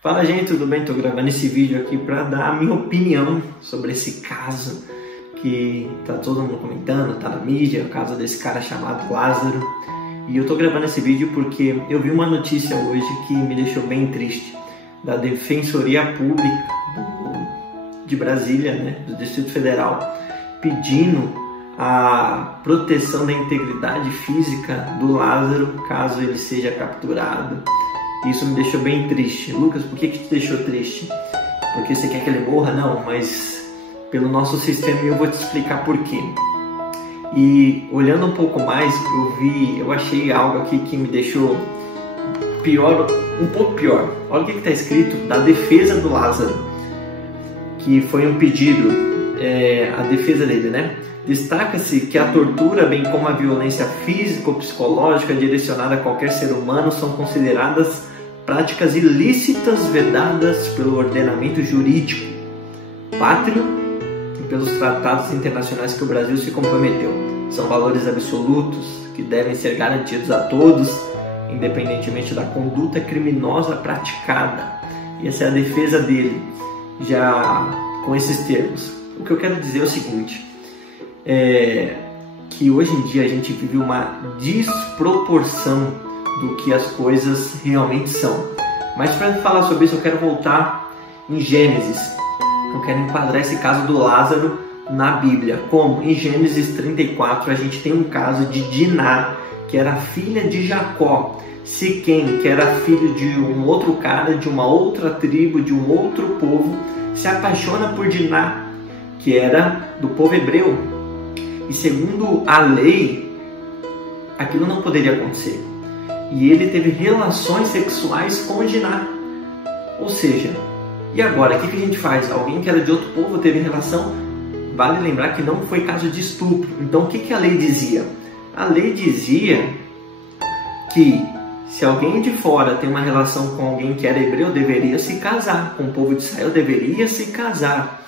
Fala, gente, tudo bem? Tô gravando esse vídeo aqui para dar a minha opinião sobre esse caso que tá todo mundo comentando, tá na mídia, o caso desse cara chamado Lázaro. E eu tô gravando esse vídeo porque eu vi uma notícia hoje que me deixou bem triste, da Defensoria Pública de Brasília, né, do Distrito Federal, pedindo a proteção da integridade física do Lázaro caso ele seja capturado. Isso me deixou bem triste. Lucas, por que te deixou triste? Porque você quer que ele morra? Não, mas pelo nosso sistema eu vou te explicar por quê. E olhando um pouco mais, eu achei algo aqui que me deixou pior, um pouco pior. Olha o que está escrito da defesa do Lázaro, que foi um pedido, a defesa dele, né? Destaca-se que a tortura, bem como a violência física ou psicológica direcionada a qualquer ser humano, são consideradas práticas ilícitas vedadas pelo ordenamento jurídico pátrio e pelos tratados internacionais que o Brasil se comprometeu. São valores absolutos que devem ser garantidos a todos, independentemente da conduta criminosa praticada. E essa é a defesa dele, já com esses termos. O que eu quero dizer é o seguinte: que hoje em dia a gente vive uma desproporção do que as coisas realmente são. Mas para falar sobre isso eu quero voltar em Gênesis. Eu quero enquadrar esse caso do Lázaro na Bíblia. Como? Em Gênesis 34 a gente tem um caso de Diná, que era filha de Jacó. Siquém, que era filho de um outro cara, de uma outra tribo, de um outro povo, se apaixona por Diná, que era do povo hebreu. E segundo a lei, aquilo não poderia acontecer. E ele teve relações sexuais com Diná. Ou seja, e agora? O que a gente faz? Alguém que era de outro povo teve relação? Vale lembrar que não foi caso de estupro. Então o que a lei dizia? A lei dizia que se alguém de fora tem uma relação com alguém que era hebreu, deveria se casar. Com o povo de Israel, deveria se casar.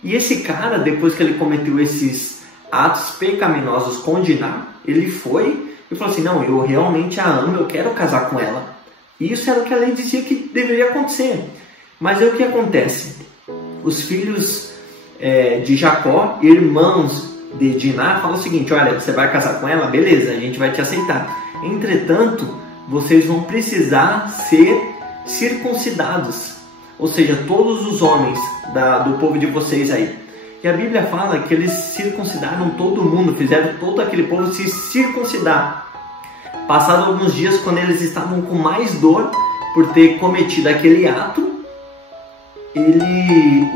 E esse cara, depois que ele cometeu esses atos pecaminosos com Diná, ele foi e falou assim: não, eu realmente a amo, eu quero casar com ela. E isso era o que a lei dizia que deveria acontecer. Mas aí o que acontece? Os filhos de Jacó, irmãos de Diná, falam o seguinte: olha, você vai casar com ela? Beleza, a gente vai te aceitar. Entretanto, vocês vão precisar ser circuncidados. Ou seja, todos os homens do povo de vocês aí. E a Bíblia fala que eles circuncidaram todo mundo, fizeram todo aquele povo se circuncidar. Passado alguns dias, quando eles estavam com mais dor por ter cometido aquele ato,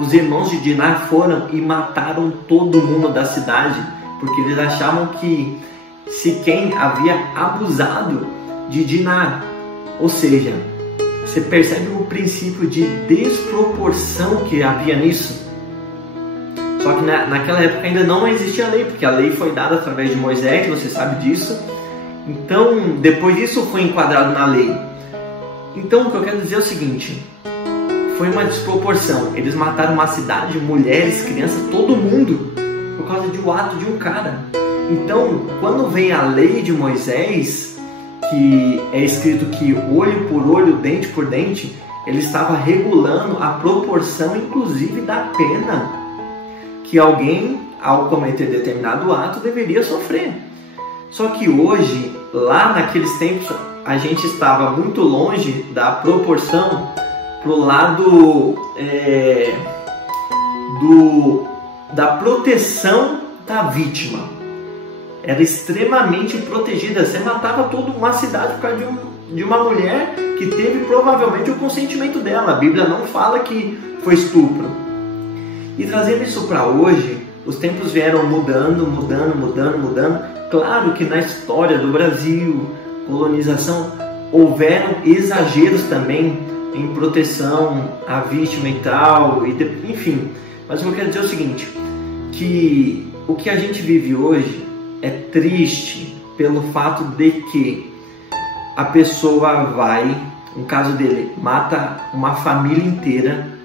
os irmãos de Diná foram e mataram todo mundo da cidade, porque eles achavam que Siquém havia abusado de Diná. Ou seja, você percebe o princípio de desproporção que havia nisso? Só que naquela época ainda não existia lei, porque a lei foi dada através de Moisés, você sabe disso. Então, depois disso foi enquadrado na lei. Então, o que eu quero dizer é o seguinte: foi uma desproporção. Eles mataram uma cidade, mulheres, crianças, todo mundo, por causa de um ato de um cara. Então, quando vem a lei de Moisés, que é escrito que olho por olho, dente por dente, ele estava regulando a proporção, inclusive, da pena que alguém, ao cometer determinado ato, deveria sofrer. Só que hoje, lá naqueles tempos, a gente estava muito longe da proporção para o lado da proteção da vítima. Era extremamente protegida. Você matava toda uma cidade por causa de uma mulher que teve provavelmente o consentimento dela. A Bíblia não fala que foi estupro. E trazendo isso para hoje, os tempos vieram mudando. Claro que na história do Brasil, colonização, houveram exageros também em proteção à vítima e tal, enfim. Mas eu quero dizer o seguinte, que o que a gente vive hoje é triste pelo fato de que a pessoa vai, no caso dele, mata uma família inteira,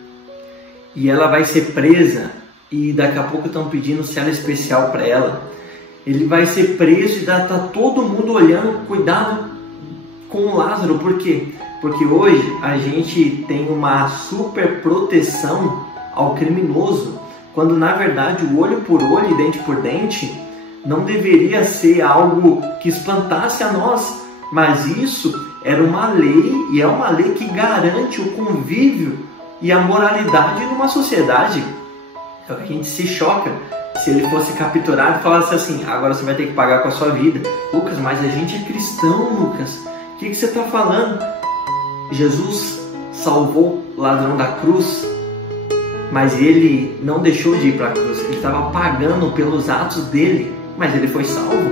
e ela vai ser presa, e daqui a pouco estão pedindo cela especial para ela. Ele vai ser preso e tá todo mundo olhando, cuidado com o Lázaro. Por quê? Porque hoje a gente tem uma super proteção ao criminoso, quando na verdade o olho por olho e dente por dente não deveria ser algo que espantasse a nós, mas isso era uma lei, e é uma lei que garante o convívio e a moralidade numa sociedade. Então a gente se choca se ele fosse capturado e falasse assim: agora você vai ter que pagar com a sua vida. Lucas, mas a gente é cristão, Lucas, o que você está falando? Jesus salvou o ladrão da cruz, mas ele não deixou de ir para a cruz, ele estava pagando pelos atos dele, mas ele foi salvo.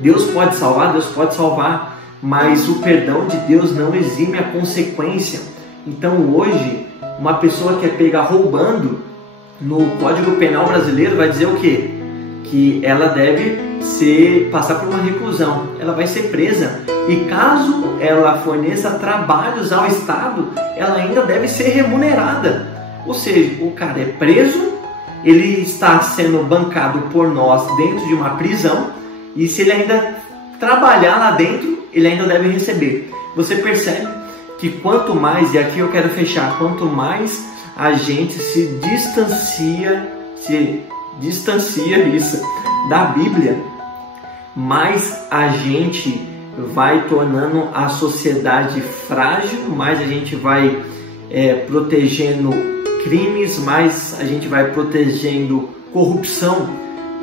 Deus pode salvar, mas o perdão de Deus não exime a consequência. Então hoje, uma pessoa que é pega roubando, no Código Penal brasileiro vai dizer o quê? Que ela deve passar por uma reclusão, ela vai ser presa, e caso ela forneça trabalhos ao Estado, ela ainda deve ser remunerada. Ou seja, o cara é preso, ele está sendo bancado por nós dentro de uma prisão, e se ele ainda trabalhar lá dentro, ele ainda deve receber. Você percebe que quanto mais, e aqui eu quero fechar, quanto mais a gente se distancia isso da Bíblia, mais a gente vai tornando a sociedade frágil, mais a gente vai protegendo crimes, mais a gente vai protegendo corrupção,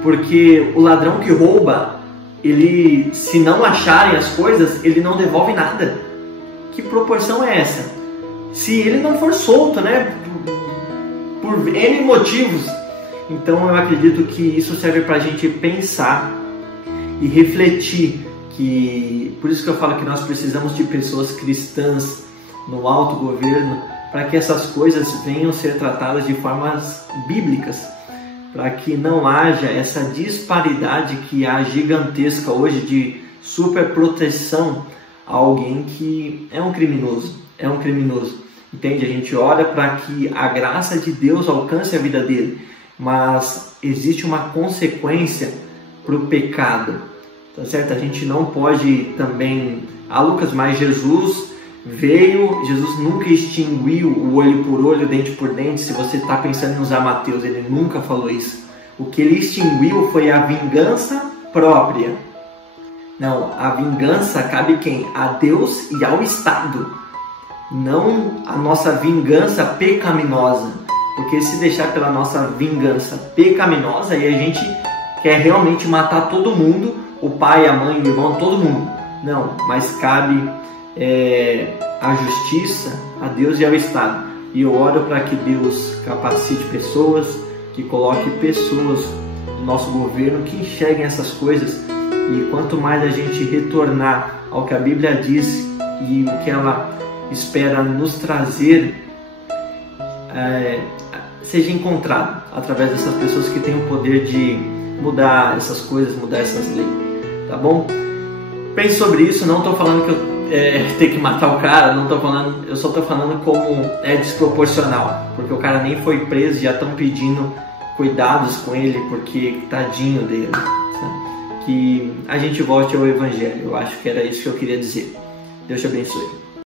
porque o ladrão que rouba, ele, se não acharem as coisas, ele não devolve nada. Que proporção é essa? Se ele não for solto, né, por N motivos. Então eu acredito que isso serve para a gente pensar e refletir, que por isso que eu falo que nós precisamos de pessoas cristãs no alto governo, para que essas coisas venham ser tratadas de formas bíblicas, para que não haja essa disparidade que há gigantesca hoje de superproteção a alguém que é um criminoso, entende? A gente ora para que a graça de Deus alcance a vida dele, mas existe uma consequência para o pecado, tá certo? A gente não pode também, Lucas, mas Jesus nunca extinguiu o olho por olho, dente por dente. Se você está pensando em usar Mateus, ele nunca falou isso. O que ele extinguiu foi a vingança própria. Não, a vingança cabe quem? A Deus e ao Estado, não a nossa vingança pecaminosa. Porque se deixar pela nossa vingança pecaminosa, aí a gente quer realmente matar todo mundo, o pai, a mãe, o irmão, todo mundo. Não, mas cabe a justiça a Deus e ao Estado. E eu oro para que Deus capacite pessoas, que coloque pessoas no nosso governo que enxerguem essas coisas. E quanto mais a gente retornar ao que a Bíblia diz e o que ela espera nos trazer, seja encontrado através dessas pessoas que têm o poder de mudar essas coisas, mudar essas leis, tá bom? Pense sobre isso. Não estou falando que eu tenho que matar o cara, não tô falando, eu só estou falando como é desproporcional, porque o cara nem foi preso, já estão pedindo cuidados com ele, porque tadinho dele, sabe? Que a gente volte ao Evangelho. Eu acho que era isso que eu queria dizer. Deus te abençoe.